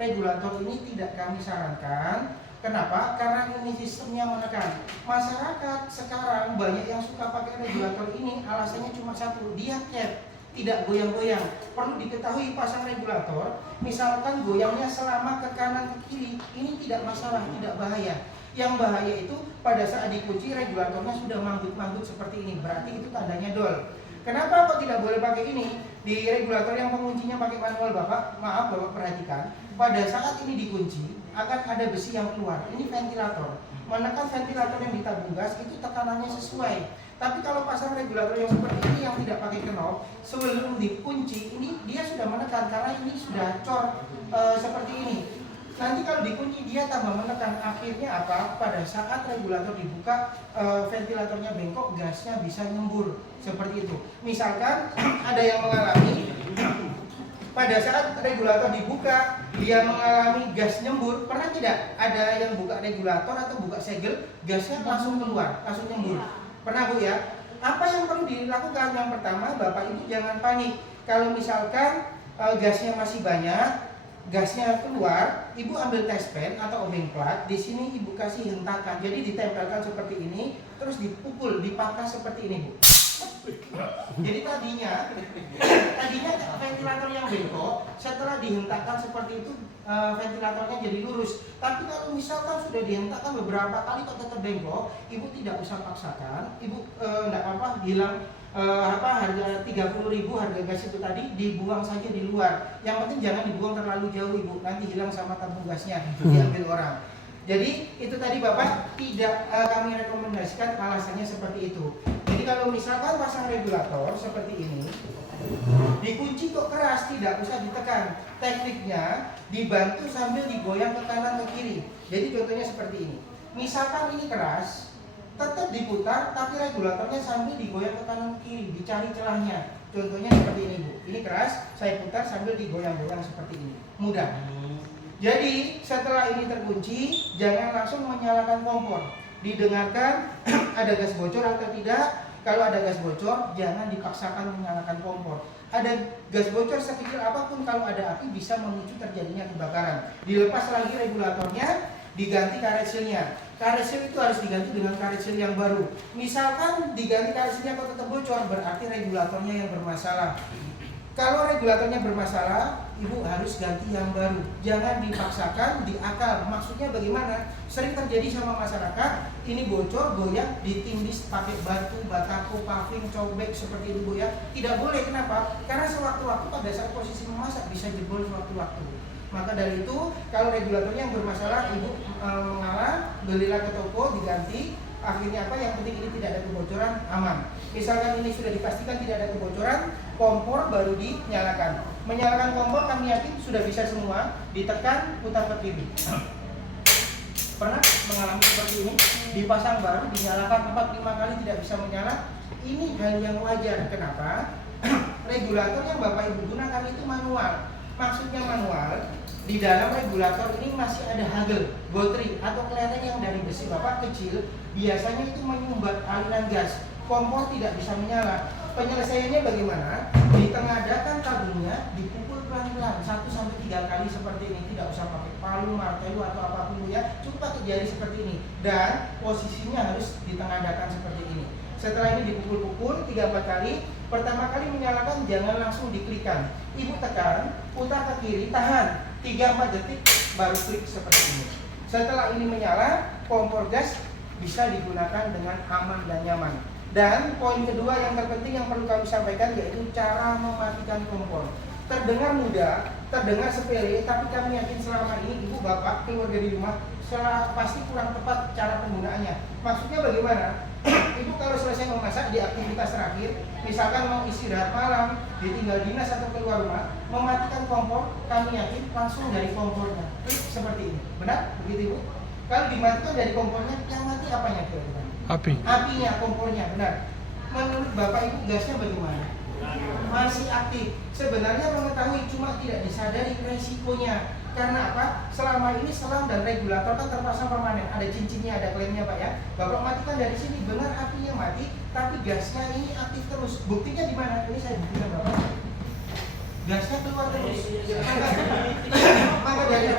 regulator ini tidak kami sarankan. Kenapa? Karena ini sistemnya menekan. Masyarakat sekarang banyak yang suka pakai regulator ini, alasannya cuma satu, dia cap, tidak goyang-goyang. Perlu diketahui pasang regulator, misalkan goyangnya selama ke kanan ke kiri, ini tidak masalah, tidak bahaya. Yang bahaya itu pada saat dikunci regulatornya sudah manggut-manggut seperti ini, berarti itu tandanya dol. Kenapa kok tidak boleh pakai ini? Di regulator yang penguncinya pakai manual Bapak, maaf Bapak perhatikan, pada saat ini dikunci akan ada besi yang keluar. Ini ventilator. Menekan ventilator yang di tabung gas itu tekanannya sesuai. Tapi kalau pasang regulator yang seperti ini yang tidak pakai knob, sebelum dikunci ini dia sudah menekan karena ini sudah cor seperti ini. Nanti kalau dikunci dia tambah menekan, akhirnya apa? Pada saat regulator dibuka, ventilatornya bengkok, gasnya bisa nyembur seperti itu. Misalkan ada yang mengalami pada saat regulator dibuka dia mengalami gas nyembur, pernah tidak ada yang buka regulator atau buka segel, gasnya langsung keluar, langsung nyembur? Pernah Bu ya? Apa yang perlu dilakukan? Yang pertama, Bapak Ibu jangan panik. Kalau misalkan gasnya masih banyak, gasnya keluar, Ibu ambil test pen atau obeng plat, di sini Ibu kasih hentakan, jadi ditempelkan seperti ini, terus dipukul, dipangkas seperti ini Bu. Jadi tadinya ventilator yang bengkok, setelah dihentakkan seperti itu ventilatornya jadi lurus. Tapi kalau misalkan sudah dihentakkan beberapa kali kok tetap bengkok, Ibu tidak usah paksakan, Ibu enggak apa-apa, hilang harga 30.000 harga gas itu tadi dibuang saja di luar. Yang penting jangan dibuang terlalu jauh Ibu, nanti hilang sama tabung gasnya, diambil orang. Jadi itu tadi Bapak tidak kami rekomendasikan, alasannya seperti itu. Jadi kalau misalkan pasang regulator seperti ini, dikunci kok keras, tidak usah ditekan. Tekniknya dibantu sambil digoyang ke kanan ke kiri. Jadi contohnya seperti ini. Misalkan ini keras, tetap diputar tapi regulatornya sambil digoyang ke kanan ke kiri, dicari celahnya. Contohnya seperti ini Bu. Ini keras, saya putar sambil digoyang-goyang seperti ini. Mudah. Jadi setelah ini terkunci, jangan langsung menyalakan kompor. Didengarkan ada gas bocor atau tidak. Kalau ada gas bocor, jangan dipaksakan menyalakan kompor. Ada gas bocor sekecil apapun, kalau ada api bisa memicu terjadinya kebakaran. Dilepas lagi regulatornya, diganti karet sealnya. Karet seal itu harus diganti dengan karet seal yang baru. Misalkan diganti karet sealnya kok tetap bocor, berarti regulatornya yang bermasalah. Kalau regulatornya bermasalah, Ibu harus ganti yang baru. Jangan dipaksakan, diakal. Maksudnya bagaimana? Sering terjadi sama masyarakat, ini bocor, goyang, ditindis pakai batu, batako, paving, cobek seperti itu Bu ya. Tidak boleh, kenapa? Karena sewaktu-waktu pada saat posisi memasak bisa jebol sewaktu-waktu. Maka dari itu, kalau regulatornya yang bermasalah, Ibu mengalah, belilah ke toko, diganti. Akhirnya apa? Yang penting ini tidak ada kebocoran, aman. Misalkan ini sudah dipastikan tidak ada kebocoran, kompor baru dinyalakan. Menyalakan kompor kami yakin sudah bisa semua, ditekan, putar ke kiri. Pernah mengalami seperti ini? Dipasang baru, dinyalakan 4-5 kali tidak bisa menyala. Ini hal yang wajar. Kenapa? Regulator yang Bapak Ibu gunakan itu manual. Maksudnya manual, di dalam regulator ini masih ada hagel, gotri atau kelereng yang dari besi Bapak kecil, biasanya itu menyumbat aliran gas. Kompor tidak bisa menyala. Penyelesaiannya bagaimana? Ditengadahkan tabungnya, dipukul pelan-pelan 1-3 kali seperti ini. Tidak usah pakai palu, martelu atau apapun ya, cukup pakai jari seperti ini. Dan posisinya harus ditengadahkan seperti ini. Setelah ini dipukul-pukul 3-4 kali. Pertama kali menyalakan jangan langsung diklikkan. Ibu tekan, putar ke kiri, tahan 3-4 detik, baru klik seperti ini. Setelah ini menyala, kompor gas bisa digunakan dengan aman dan nyaman. Dan poin kedua yang terpenting yang perlu kami sampaikan yaitu cara mematikan kompor. Terdengar mudah, terdengar sepele, tapi kami yakin selama ini Ibu Bapak keluarga di rumah pasti kurang tepat cara penggunaannya. Maksudnya bagaimana? Ibu kalau selesai memasak di aktivitas terakhir, misalkan mau istirahat malam, ditinggal dinas atau keluar rumah, mematikan kompor, kami yakin langsung dari kompornya. Klik seperti ini. Benar? Begitu Ibu? Kalau dimatikan dari kompornya, yang mati apanya kira-kira? Api. Apinya, kompornya, benar. Menurut Bapak Ibu gasnya bagaimana? Masih aktif. Sebenarnya mengetahui cuma tidak disadari resikonya. Karena apa? Selama ini selang dan regulator kan terpasang permanen, ada cincinnya, ada klaimnya Pak ya. Bapak matikan dari sini, benar apinya mati, tapi gasnya ini aktif terus. Buktinya di mana? Ini saya buktikan Bapak. Gasnya keluar terus. Maka dari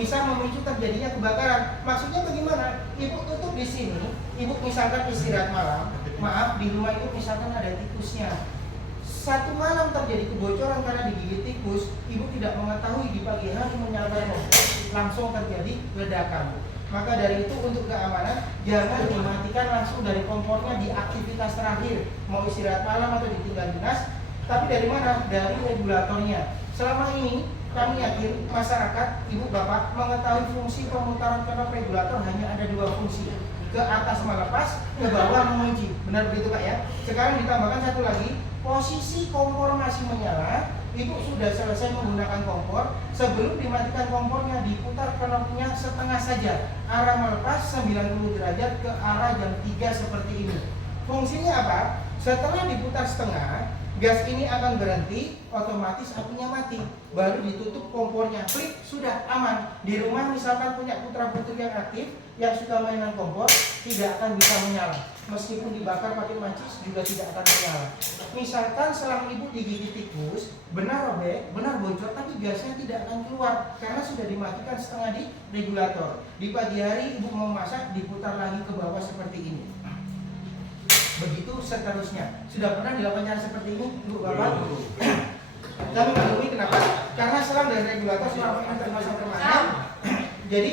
bisa memicu terjadinya kebakaran. Maksudnya bagaimana? Ibu tutup di sini, ibu misalkan istirahat malam, maaf di rumah ibu misalkan ada tikusnya. Satu malam terjadi kebocoran karena digigit tikus, ibu tidak mengetahui di pagi hari menyalakan kompor, langsung terjadi ledakan. Maka dari itu untuk keamanan, jangan dimatikan langsung dari kompornya di aktivitas terakhir, mau istirahat malam atau ditinggal dinas. Tapi dari mana? Dari regulatornya. Selama ini kami yakin masyarakat, ibu bapak mengetahui fungsi pemutaran knop regulator hanya ada dua fungsi, ke atas melepas, ke bawah mengunci. Benar begitu Pak ya? Sekarang ditambahkan satu lagi, posisi kompor masih menyala, ibu sudah selesai menggunakan kompor, sebelum dimatikan kompornya diputar knopnya setengah saja, arah melepas 90 derajat ke arah jam 3 seperti ini. Fungsinya apa? Setelah diputar setengah, gas ini akan berhenti, otomatis apinya mati, baru ditutup kompornya, klik, sudah aman. Di rumah misalkan punya putra-putri yang aktif, yang suka mainan kompor, tidak akan bisa menyala. Meskipun dibakar pakai macis juga tidak akan menyala. Misalkan selang ibu digigit tikus, benar robek, benar bocor, tapi gasnya tidak akan keluar karena sudah dimatikan setengah di regulator. Di pagi hari ibu mau masak, diputar lagi ke bawah seperti ini. Begitu seterusnya. Sudah pernah dilakukan cara seperti ini, ibu bapak? Kami maklumi kenapa? Karena selang dari regulator selama ini terpasang permanen. Jadi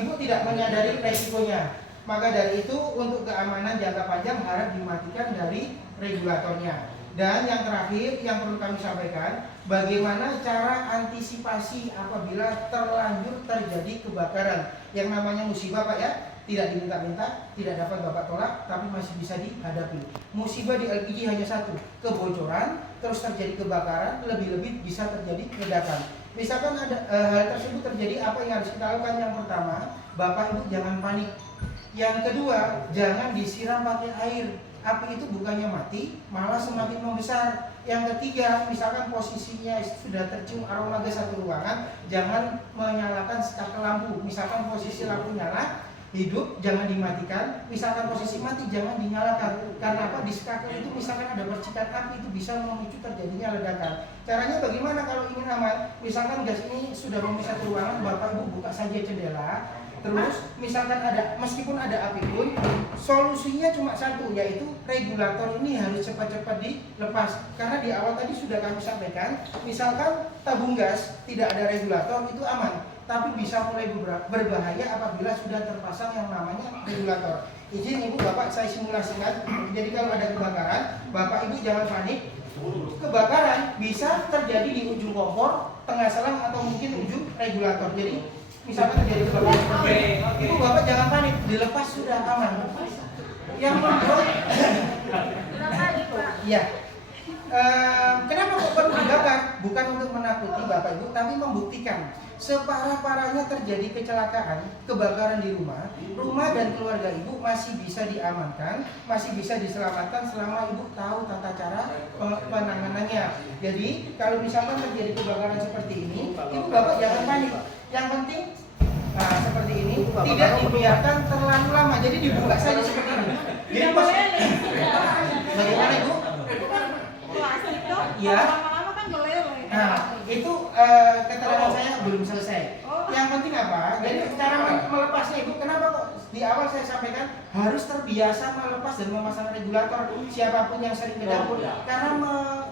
ibu tidak menyadari resikonya. Maka dari itu untuk keamanan jangka panjang harap dimatikan dari regulatornya. Dan yang terakhir yang perlu kami sampaikan, bagaimana cara antisipasi apabila terlanjur terjadi kebakaran. Yang namanya musibah Pak ya, tidak diminta-minta, tidak dapat Bapak tolak, tapi masih bisa dihadapi. Musibah di LPG hanya satu, kebocoran, terus terjadi kebakaran, lebih-lebih bisa terjadi ledakan. Misalkan ada hal tersebut terjadi, apa yang harus kita lakukan? Yang pertama, Bapak Ibu jangan panik. Yang kedua, jangan disiram pakai air. Api itu bukannya mati, malah semakin membesar. Yang ketiga, misalkan posisinya sudah tercium aroma gas satu ruangan, jangan menyalakan stake lampu. Misalkan posisi lampu nyala, hidup, jangan dimatikan. Misalkan posisi mati, jangan dinyalakan. Karena apa? Di stake itu misalkan ada percikan api, itu bisa memicu terjadinya ledakan. Caranya bagaimana kalau ingin aman? Misalkan gas ini sudah memenuhi satu ruangan, Bapak Ibu buka saja jendela. Terus misalkan ada, meskipun ada api pun, solusinya cuma satu, yaitu regulator ini harus cepat-cepat dilepas. Karena di awal tadi sudah kami sampaikan, misalkan tabung gas tidak ada regulator itu aman, tapi bisa mulai berbahaya apabila sudah terpasang yang namanya regulator. Izin Ibu Bapak saya simulasikan. Jadi kalau ada kebakaran, Bapak Ibu jangan panik. Kebakaran bisa terjadi di ujung kompor, tengah selang, atau mungkin ujung regulator. Jadi misalkan terjadi kebakaran, Ibu Bapak jangan panik, dilepas sudah aman. Yang membuat ya, kenapa kok perlu dibakar? Bukan untuk menakuti Bapak Ibu, tapi membuktikan separah-parahnya terjadi kecelakaan, kebakaran di rumah, dan keluarga Ibu masih bisa diamankan, masih bisa diselamatkan selama Ibu tahu tata cara penanganannya. Jadi kalau misalkan terjadi kebakaran seperti ini, Ibu Bapak jangan panik. Yang penting seperti ini, tidak dibiarkan terlalu lama. Jadi dibuka saja seperti ini. Jadi bagaimana Ibu? Ya. Nah, itu keterangan saya belum selesai. Yang penting apa? Jadi cara melepasnya Ibu, kenapa kok di awal saya sampaikan harus terbiasa melepas dan memasang regulator. Siapapun yang sering ke dapur, karena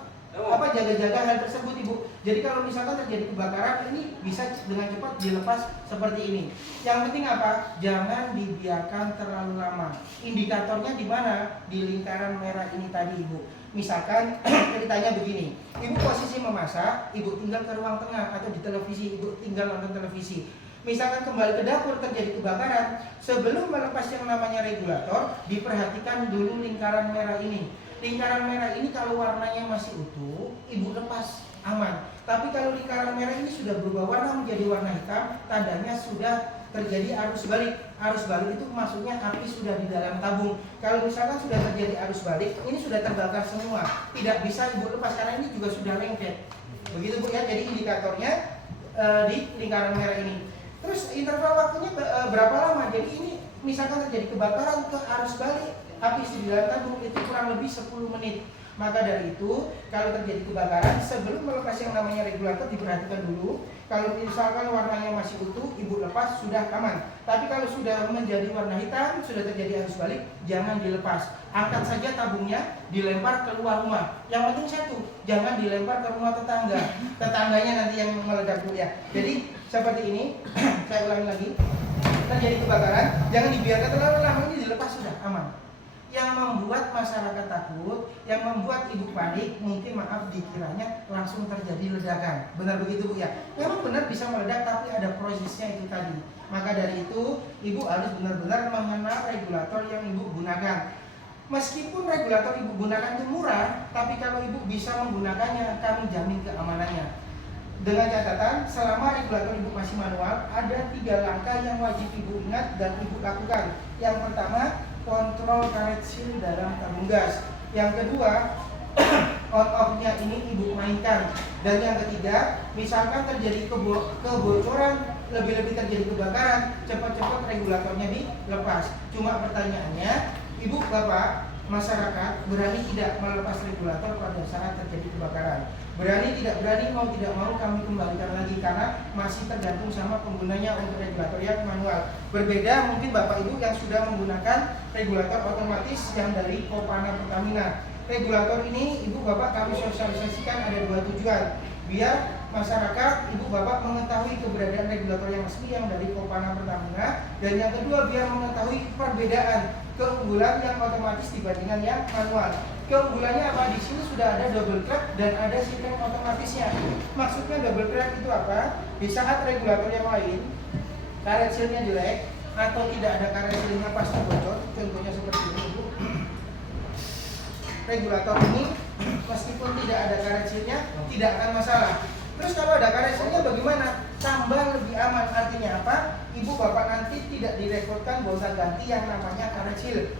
jaga-jaga hal tersebut Ibu. Jadi kalau misalkan terjadi kebakaran ini bisa dengan cepat dilepas seperti ini. Yang penting apa? Jangan dibiarkan terlalu lama. Indikatornya di mana? Di lingkaran merah ini tadi Ibu. Misalkan ceritanya begini, Ibu posisi memasak, Ibu tinggal ke ruang tengah atau di televisi, Ibu tinggal nonton televisi. Misalkan kembali ke dapur terjadi kebakaran, sebelum melepas yang namanya regulator, diperhatikan dulu lingkaran merah ini. Lingkaran merah ini kalau warnanya masih utuh, Ibu lepas, aman. Tapi kalau lingkaran merah ini sudah berubah warna menjadi warna hitam, tandanya sudah terjadi arus balik. Arus balik itu maksudnya api sudah di dalam tabung. Kalau misalkan sudah terjadi arus balik, ini sudah terbakar semua, tidak bisa Ibu lepas karena ini juga sudah lengket. Begitu Bu ya, jadi indikatornya di lingkaran merah ini. Terus interval waktunya berapa lama? Jadi ini misalkan terjadi kebakaran ke arus balik, api di dalam tabung itu kurang lebih 10 menit. Maka dari itu, kalau terjadi kebakaran, sebelum melepas yang namanya regulator diperhatikan dulu. Kalau misalkan warnanya masih utuh, ibu lepas sudah aman. Tapi kalau sudah menjadi warna hitam, sudah terjadi arus balik, jangan dilepas. Angkat saja tabungnya, dilempar keluar rumah. Yang penting satu, jangan dilempar ke rumah tetangga. Tetangganya nanti yang meledak dulu ya. Jadi seperti ini, saya ulangi lagi. Terjadi kebakaran, jangan dibiarkan terlalu lama, ini dilepas sudah aman. Yang membuat masyarakat takut, yang membuat ibu panik, mungkin maaf dikiranya langsung terjadi ledakan. Benar begitu Bu ya? Memang benar bisa meledak, tapi ada prosesnya itu tadi. Maka dari itu, ibu harus benar-benar mengenal regulator yang ibu gunakan. Meskipun regulator ibu gunakan itu murah, tapi kalau ibu bisa menggunakannya, kami jamin keamanannya. Dengan catatan, selama regulator ibu masih manual, ada 3 langkah yang wajib ibu ingat dan ibu lakukan. Yang pertama, kontrol karet seal dalam tabung gas. Yang kedua, on off-nya ini ibu mainkan. Dan yang ketiga, misalkan terjadi kebocoran, lebih-lebih terjadi kebakaran, cepat-cepat regulatornya dilepas. Cuma pertanyaannya, ibu, bapak, masyarakat berani tidak melepas regulator pada saat terjadi kebakaran? Berani tidak berani, mau tidak mau kami kembalikan lagi karena masih tergantung sama penggunanya untuk regulator yang manual. Berbeda mungkin bapak ibu yang sudah menggunakan regulator otomatis yang dari Kopana Pertamina. Regulator ini ibu bapak kami sosialisasikan ada 2 tujuan. Biar masyarakat ibu bapak mengetahui keberadaan regulator yang resmi yang dari Kopana Pertamina, dan yang kedua biar mengetahui perbedaan keunggulan yang otomatis dibandingkan yang manual. Keunggulannya apa? Di sini sudah ada double track dan ada sistem otomatisnya. Maksudnya double track itu apa? Di saat regulator yang lain karet sealnya jelek atau tidak ada karet sealnya pasti bocor, contohnya seperti ini Bu. Regulator ini meskipun tidak ada karet sealnya tidak akan masalah. Terus kalau ada karet sealnya bagaimana? Tambah lebih aman. Artinya apa? Ibu bapak nanti tidak direpotkan gonta-ganti yang namanya karet seal.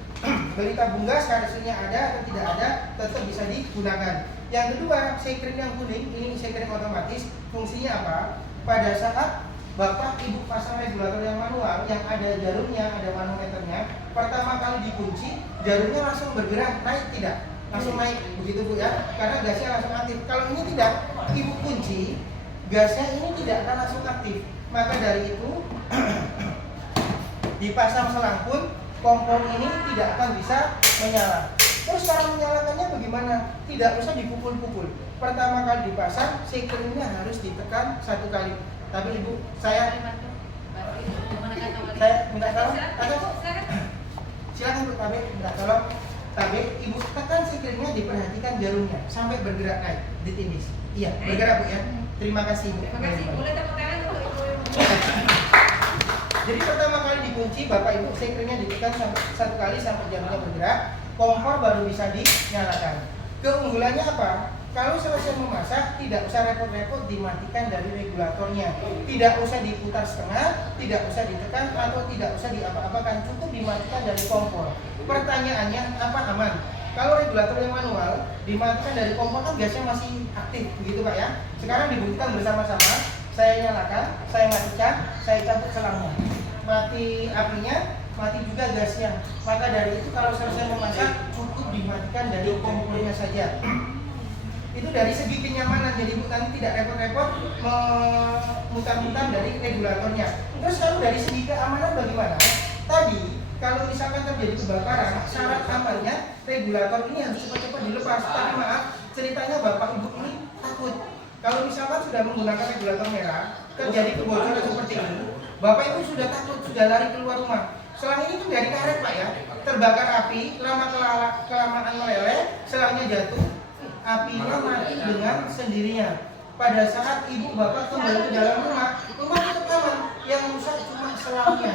Beli tabung gas, karet sealnya ada atau tidak ada, tetap bisa digunakan. Yang kedua, sekring yang kuning, ini sekring otomatis. Fungsinya apa? Pada saat bapak ibu pasang regulator yang manual, yang ada jarumnya, ada manometernya, pertama kali dikunci, jarumnya langsung bergerak, naik tidak? Langsung naik, begitu Bu ya, karena gasnya langsung aktif. Kalau ini tidak, ibu kunci, gasnya ini tidak akan langsung aktif. Maka dari itu dipasang selang pun kompor ini tidak akan bisa menyala. Terus cara menyalakannya bagaimana? Tidak usah dipukul-pukul. Pertama kali dipasang, sekringnya harus ditekan 1 kali. Tapi ibu, saya minta tolong, silakan Bu Tabe, minta tolong. Tabe, ibu tekan sekringnya, diperhatikan jarumnya sampai bergerak naik, ditindis. Iya, bergerak Bu ya. Terima kasih Bu. Terima kasih. Boleh tepuk tangan Bu. Jadi pertama kali dikunci, bapak ibu sekringnya ditekan 1 kali sampai jarumnya bergerak, kompor baru bisa dinyalakan. Keunggulannya apa? Kalau selesai memasak, tidak usah repot-repot dimatikan dari regulatornya. Tidak usah diputar setengah, tidak usah ditekan, atau tidak usah diapa-apakan, cukup dimatikan dari kompor. Pertanyaannya, apa aman? Kalau regulator yang manual, dimatikan dari kompor kan gasnya masih aktif, begitu Pak ya? Sekarang dibuktikan bersama-sama, saya nyalakan, saya matikan, saya cabut selangnya. Mati apinya, mati juga gasnya. Maka dari itu kalau selesai memasak, cukup dimatikan dari kompornya saja. Itu dari segi kenyamanan, jadi Bu nanti tidak repot-repot memutar-mutar dari regulatornya. Terus kalau dari segi keamanan bagaimana? Tadi kalau misalkan terjadi kebakaran, syarat amannya regulator ini harus cepat-cepat dilepas. Tapi maaf, ceritanya bapak ibu ini takut. Kalau misalkan sudah menggunakan regulator merah, terjadi kebocoran seperti ini, bapak ibu sudah takut, sudah lari keluar rumah. Selang ini kan dari karet Pak ya, terbakar api, kelamaan meleleh, selangnya jatuh, apinya mati dengan sendirinya. Pada saat ibu bapak kembali ke dalam rumah tetap aman, yang rusak cuma selangnya.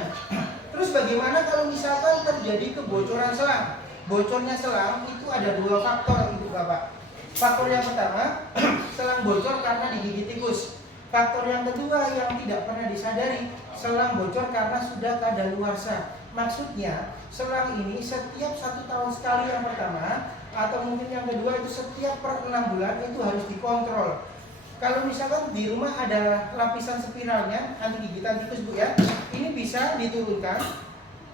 Terus bagaimana kalau misalkan terjadi kebocoran selang? Bocornya selang itu ada 2 faktor ibu bapak. Faktor yang pertama, selang bocor karena digigit tikus. Faktor yang kedua yang tidak pernah disadari, selang bocor karena sudah kadaluarsa. Maksudnya, selang ini setiap 1 tahun sekali yang pertama, atau mungkin yang kedua itu setiap per 6 bulan itu harus dikontrol. Kalau misalkan di rumah ada lapisan spiralnya, anti gigitan tikus Bu ya, ini bisa diturunkan.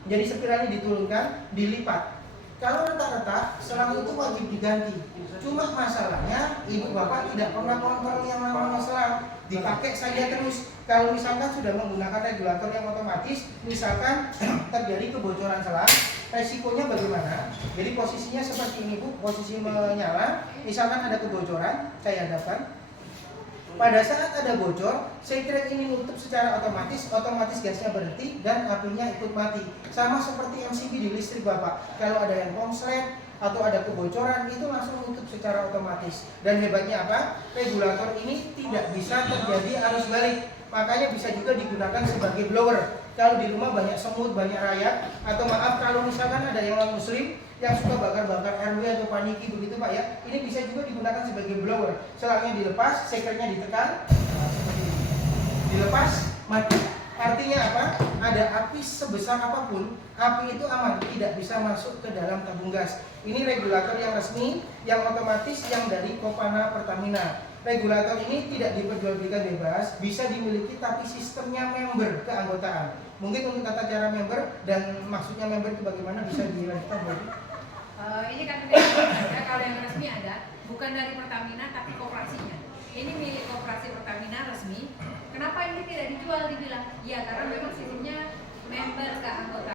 Jadi spiralnya diturunkan, dilipat. Kalau retak-retak, selang itu wajib diganti. Cuma masalahnya ibu bapak tidak pernah kontrol yang namanya selang, dipakai saja terus. Kalau misalkan sudah menggunakan regulator yang otomatis, misalkan terjadi kebocoran selang, resikonya bagaimana? Jadi posisinya seperti ini Bu, posisi menyala. Misalkan ada kebocoran, saya hadapkan. Pada saat ada bocor, sekret ini nutup secara otomatis gasnya berhenti dan apinya ikut mati. Sama seperti MCB di listrik Bapak. Kalau ada yang konslet atau ada kebocoran, itu langsung nutup secara otomatis. Dan hebatnya apa? Regulator ini tidak bisa terjadi arus balik. Makanya bisa juga digunakan sebagai blower. Kalau di rumah banyak semut, banyak rayap, atau maaf kalau misalkan ada yang non muslim yang suka bakar-bakar RW atau paniki begitu Pak ya, ini bisa juga digunakan sebagai blower. Selangnya dilepas, sekretnya ditekan, nah, seperti ini. Dilepas, mati. Artinya apa? Ada api sebesar apapun, api itu aman, tidak bisa masuk ke dalam tabung gas. Ini regulator yang resmi, yang otomatis, yang dari Kopana Pertamina. Regulator ini tidak diperjualbelikan bebas, bisa dimiliki tapi sistemnya member keanggotaan. Mungkin untuk tata cara member dan maksudnya member itu bagaimana bisa dilanjutkan Bu? Ini kan ada, kalau yang resmi ada, bukan dari Pertamina tapi kooperasinya. Ini milik kooperasi Pertamina resmi. Kenapa ini tidak dijual? Dibilang, ya karena memang sistemnya member keanggotaan.